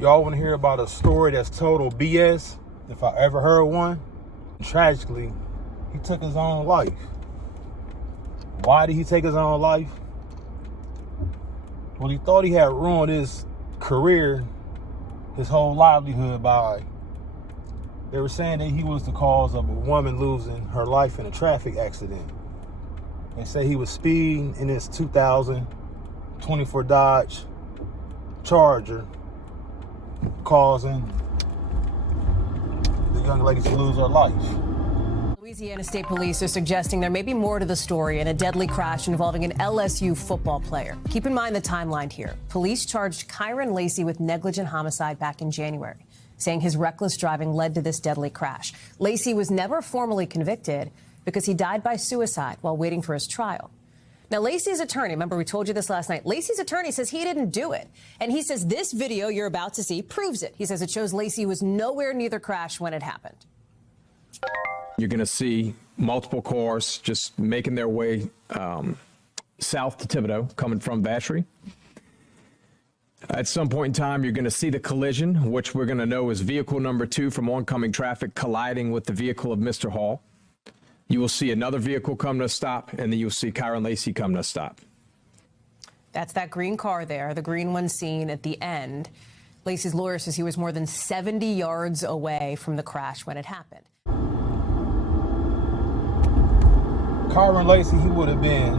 Y'all want to hear about a story that's total BS, if I ever heard one? Tragically, he took his own life. Why did he take his own life? Well, he thought he had ruined his career, his whole livelihood by, they were saying that he was the cause of a woman losing her life in a traffic accident. They say he was speeding in his 2024 Dodge Charger, causing the young lady to lose her life. Louisiana State Police are suggesting there may be more to the story in a deadly crash involving an LSU football player. Keep in mind the timeline here. Police charged Kyren Lacy with negligent homicide back in January, saying his reckless driving led to this deadly crash. Lacy was never formally convicted because he died by suicide while waiting for his trial. Now, Lacy's attorney, remember we told you this last night, Lacy's attorney says he didn't do it. And he says this video you're about to see proves it. He says it shows Lacy was nowhere near the crash when it happened. You're going to see multiple cars just making their way south to Thibodaux, coming from Vacherie. At some point in time, you're going to see the collision, which we're going to know is vehicle number 2 from oncoming traffic colliding with the vehicle of Mr. Hall. You will see another vehicle come to a stop, and then you'll see Kyren Lacy come to a stop. That's that green car there, the green one seen at the end. Lacy's lawyer says he was more than 70 yards away from the crash when it happened. Kyren Lacy, he would have been,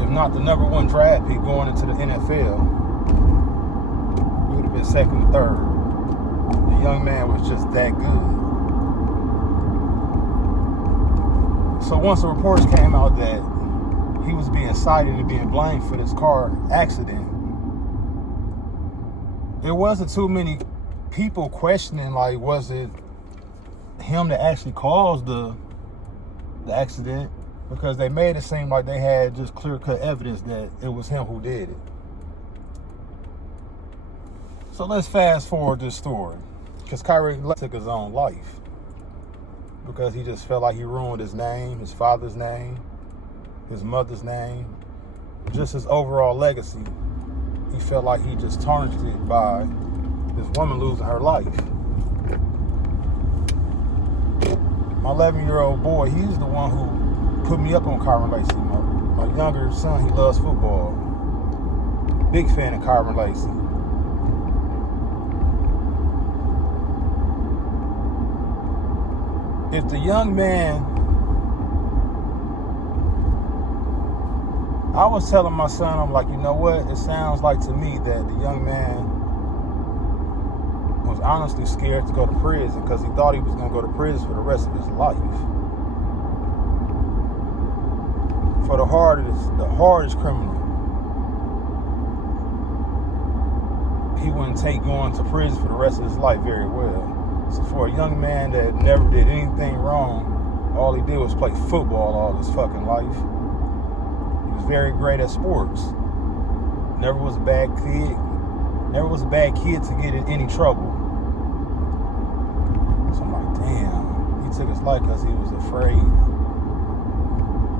if not the #1 draft pick going into the NFL, he would have been second or third. The young man was just that good. So once the reports came out that he was being cited and being blamed for this car accident, there wasn't too many people questioning, like, was it him that actually caused the accident? Because they made it seem like they had just clear-cut evidence that it was him who did it. So let's fast forward this story, because Kyren took his own life because he just felt like he ruined his name, his father's name, his mother's name, just his overall legacy. He felt like he just tarnished it by this woman losing her life. My 11-year-old boy, he's the one who put me up on Kyren Lacy. My younger son, he loves football. Big fan of Kyren Lacy. If the young man, I was telling my son, I'm like, you know what? It sounds like to me that the young man was honestly scared to go to prison because he thought he was going to go to prison for the rest of his life. For the hardest criminal, he wouldn't take going to prison for the rest of his life very well. So for a young man that never did anything wrong, all he did was play football all his fucking life. He was very great at sports. Never was a bad kid. Never was a bad kid to get in any trouble. So I'm like, damn, he took his life because he was afraid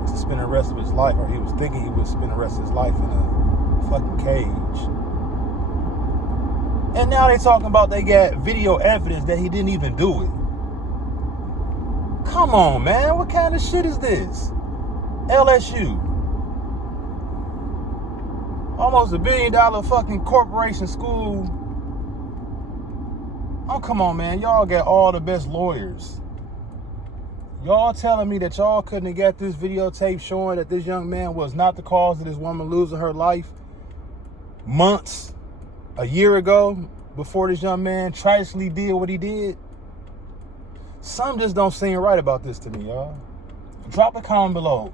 to spend the rest of his life, or he was thinking he would spend the rest of his life in a fucking cage. And now they talking about they got video evidence that he didn't even do it. Come on, man. What kind of shit is this? LSU. Almost $1 billion fucking corporation school. Oh, come on, man. Y'all got all the best lawyers. Y'all telling me that y'all couldn't have got this videotape showing that this young man was not the cause of this woman losing her life months, a year ago, before this young man tragically did what he did? Some just don't seem right about this to me, y'all. Drop a comment below.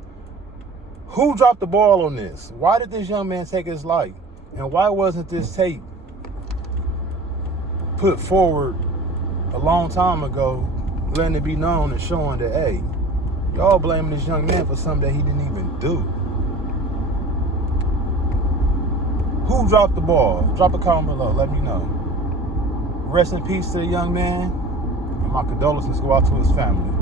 Who dropped the ball on this? Why did this young man take his life? And why wasn't this tape put forward a long time ago, letting it be known and showing that, hey, y'all blaming this young man for something that he didn't even do? Who dropped the ball? Drop a comment below. Let me know. Rest in peace to the young man, and my condolences go out to his family.